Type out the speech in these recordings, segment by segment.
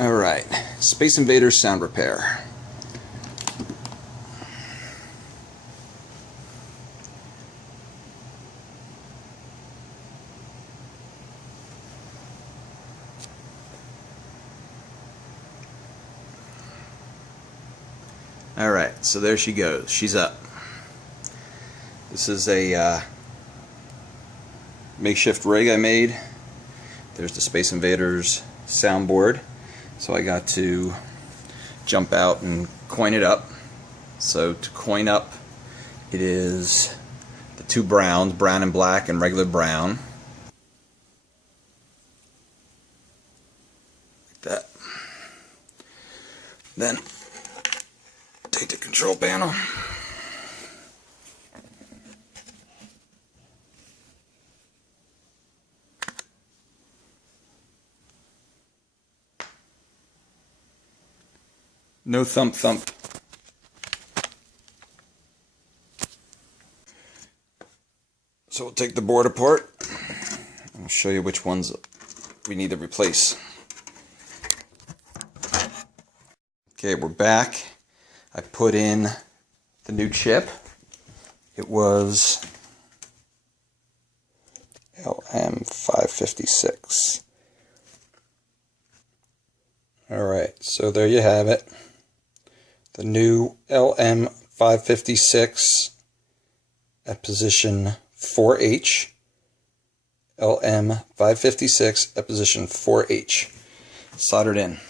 Alright, Space Invaders sound repair. Alright, so there she goes. She's up. This is a makeshift rig I made. There's the Space Invaders soundboard. So I got to jump out and coin it up. So to coin up, it is the two browns, brown and black and regular brown. Like that. Then take the control panel. No thump thump. So we'll take the board apart and I'll show you which ones we need to replace. Okay, we're back. I put in the new chip. It was LM556. Alright, so there you have it. The new LM556 at position 4H. LM556 at position 4H. Soldered in.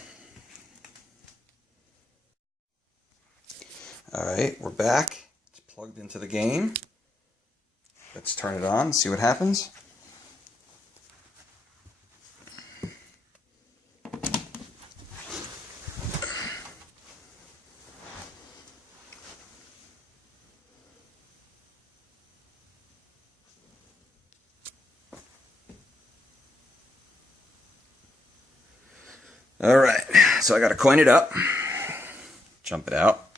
Alright, we're back. It's plugged into the game. Let's turn it on and see what happens. Alright, so I got to coin it up, jump it out.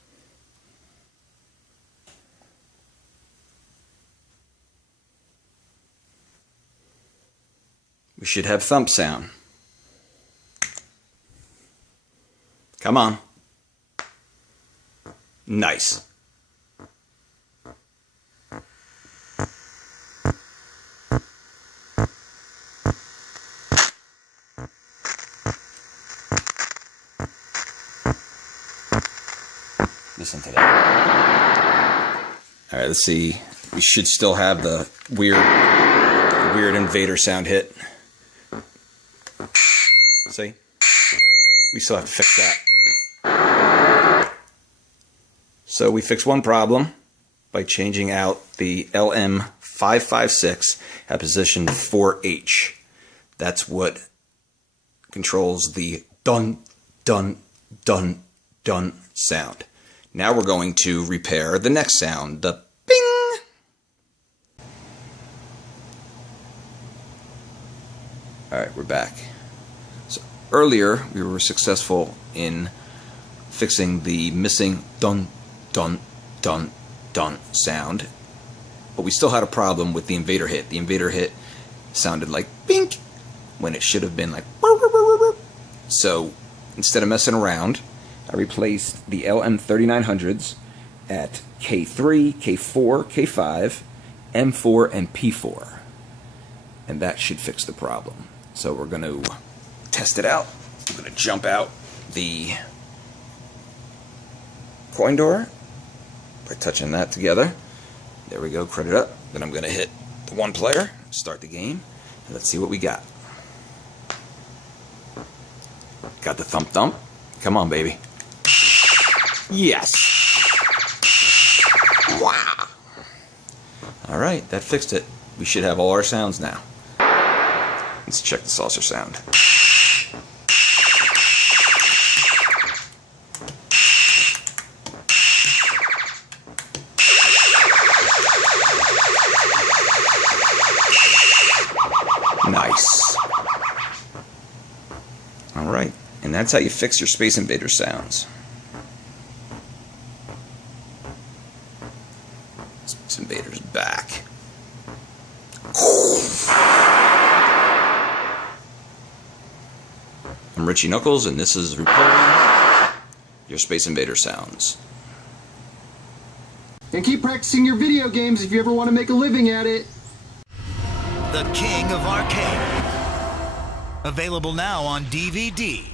We should have thump sound. Come on. Nice. Listen to that. Alright, let's see. We should still have the weird invader sound hit. See? We still have to fix that. So we fixed one problem by changing out the LM556 at position 4H. That's what controls the dun, dun, dun, dun sound. Now we're going to repair the next sound, the bing. Alright, we're back. So earlier we were successful in fixing the missing dun, dun, dun, dun sound, but we still had a problem with the invader hit. The invader hit sounded like bink when it should have been like burr, burr, burr, burr. So instead of messing around, I replaced the LM3900s at K3, K4, K5, M4, and P4. And that should fix the problem. So we're going to test it out. I'm going to jump out the coin door by touching that together. There we go, credit up. Then I'm going to hit the one player, start the game, and let's see what we got. Got the thump thump. Come on, baby. Yes. Wow. Alright, that fixed it. We should have all our sounds now. Let's check the saucer sound. Nice. Alright, and that's how you fix your Space Invaders sounds. Space Invaders back. I'm I'm Richie Knucklez, and this is replaying your Space Invader sounds. And keep practicing your video games if you ever want to make a living at it. The King of Arcade. Available now on DVD.